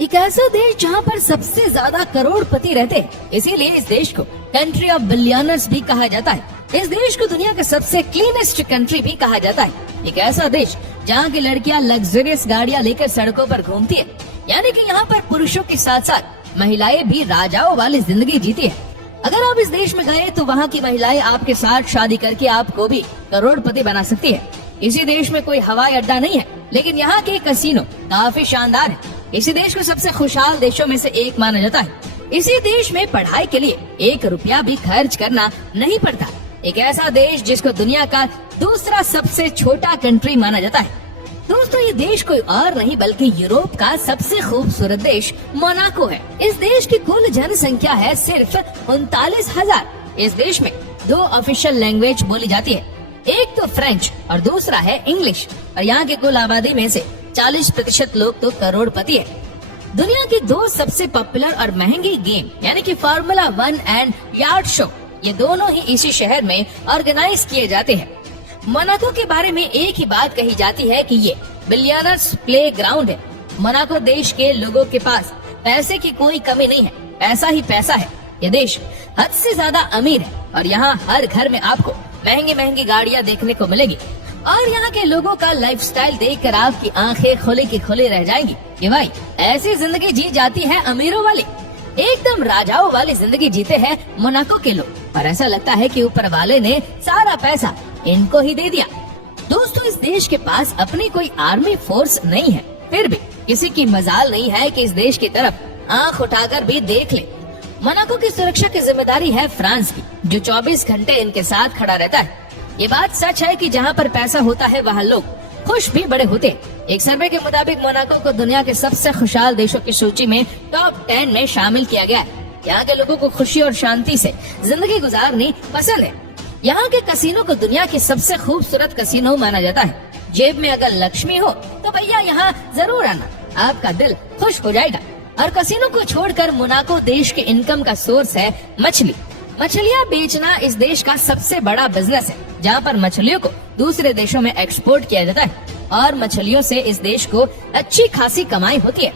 एक ऐसा देश जहाँ पर सबसे ज्यादा करोड़पति रहते हैं, इसीलिए इस देश को कंट्री ऑफ बिलियनर्स भी कहा जाता है। इस देश को दुनिया का सबसे क्लीनेस्ट कंट्री भी कहा जाता है। एक ऐसा देश जहाँ की लड़कियाँ लग्जरियस गाड़ियाँ लेकर सड़कों पर घूमती है, यानी कि यहाँ पर पुरुषों के साथ साथ महिलाएं भी राजाओं वाली जिंदगी जीती है। अगर आप इस देश में गए तो वहाँ की महिलाएं आपके साथ शादी करके आपको भी करोड़पति बना सकती है। इसी देश में कोई हवाई अड्डा नहीं है, लेकिन यहाँ के कैसीनो काफी शानदार है। इसी देश को सबसे खुशहाल देशों में से एक माना जाता है। इसी देश में पढ़ाई के लिए 1 रुपया भी खर्च करना नहीं पड़ता। एक ऐसा देश जिसको दुनिया का दूसरा सबसे छोटा कंट्री माना जाता है। दोस्तों, ये देश कोई और नहीं बल्कि यूरोप का सबसे खूबसूरत देश मोनाको है। इस देश की कुल जनसंख्या है सिर्फ 39,000। इस देश में 2 ऑफिशियल लैंग्वेज बोली जाती है, एक तो फ्रेंच और दूसरा है इंग्लिश। और यहाँ की कुल आबादी में से 40% लोग तो करोड़पति है। दुनिया की 2 सबसे पॉपुलर और महंगी गेम यानी कि फार्मूला 1 एंड यार्ड शो, ये दोनों ही इसी शहर में ऑर्गेनाइज किए जाते हैं। मोनाको के बारे में एक ही बात कही जाती है कि ये बिलियनर्स प्ले ग्राउंड है। मोनाको देश के लोगों के पास पैसे की कोई कमी नहीं है, पैसा ही पैसा है। ये देश हद से ज्यादा अमीर है और यहाँ हर घर में आपको महंगी महंगी गाड़ियाँ देखने को मिलेगी। और यहाँ के लोगों का लाइफस्टाइल देखकर आपकी आंखें खुली की खुली रह जाएंगी कि भाई ऐसी जिंदगी जी जाती है अमीरों वाली। एकदम राजाओं वाली जिंदगी जीते हैं मोनाको के लोग और ऐसा लगता है कि ऊपर वाले ने सारा पैसा इनको ही दे दिया। दोस्तों, इस देश के पास अपनी कोई आर्मी फोर्स नहीं है, फिर भी किसी की मजाल नहीं है कि इस देश की तरफ आंख उठाकर भी देख ले। मोनाको की सुरक्षा की जिम्मेदारी है फ्रांस की, जो 24 घंटे इनके साथ खड़ा रहता है। ये बात सच है कि जहाँ पर पैसा होता है वहाँ लोग खुश भी बड़े होते हैं। एक सर्वे के मुताबिक मोनाको को दुनिया के सबसे खुशहाल देशों की सूची में टॉप 10 में शामिल किया गया है। यहाँ के लोगों को खुशी और शांति से जिंदगी गुजारनी पसंद है। यहाँ के कसिनो को दुनिया के सबसे खूबसूरत कसिनो माना जाता है। जेब में अगर लक्ष्मी हो तो भैया यहाँ जरूर आना, आपका दिल खुश हो जाएगा। और कसिनो को छोड़कर मोनाको देश के इनकम का सोर्स है मछली। मछलियाँ बेचना इस देश का सबसे बड़ा बिजनेस है, जहाँ पर मछलियों को दूसरे देशों में एक्सपोर्ट किया जाता है और मछलियों से इस देश को अच्छी खासी कमाई होती है।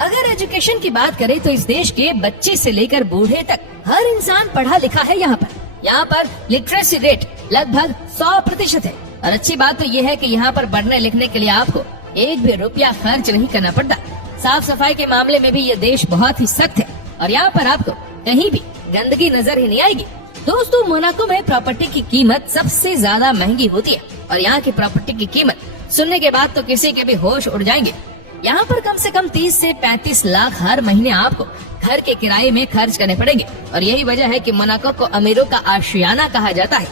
अगर एजुकेशन की बात करें तो इस देश के बच्चे से लेकर बूढ़े तक हर इंसान पढ़ा लिखा है। यहाँ पर लिटरेसी रेट लगभग 100% है। और अच्छी बात तो ये है कि यहाँ पर पढ़ने लिखने के लिए आपको 1 भी रुपया खर्च नहीं करना पड़ता। साफ सफाई के मामले में भी ये देश बहुत ही सख्त है और यहाँ पर आपको कहीं भी गंदगी नजर ही नहीं आएगी। दोस्तों, मोनाको में प्रॉपर्टी की कीमत सबसे ज्यादा महंगी होती है और यहाँ की प्रॉपर्टी की कीमत सुनने के बाद तो किसी के भी होश उड़ जाएंगे। यहाँ पर कम से कम 30 से 35 लाख हर महीने आपको घर के किराए में खर्च करने पड़ेंगे और यही वजह है कि मोनाको को अमीरों का आशियाना कहा जाता है।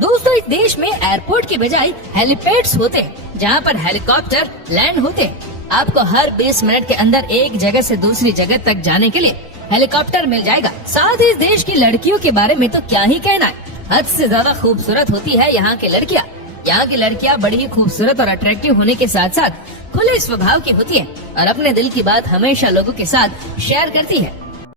दोस्तों, इस देश में एयरपोर्ट के बजाय हेलीपैड्स होते हैं, जहाँ पर हेलीकॉप्टर लैंड होते हैं। आपको हर 20 मिनट के अंदर एक जगह से दूसरी जगह तक जाने के लिए हेलीकॉप्टर मिल जाएगा। साथ ही इस देश की लड़कियों के बारे में तो क्या ही कहना है, हद से ज्यादा खूबसूरत होती है यहाँ की लड़कियाँ। यहाँ की लड़कियाँ बड़ी ही खूबसूरत और अट्रैक्टिव होने के साथ साथ खुले स्वभाव की होती है और अपने दिल की बात हमेशा लोगों के साथ शेयर करती है।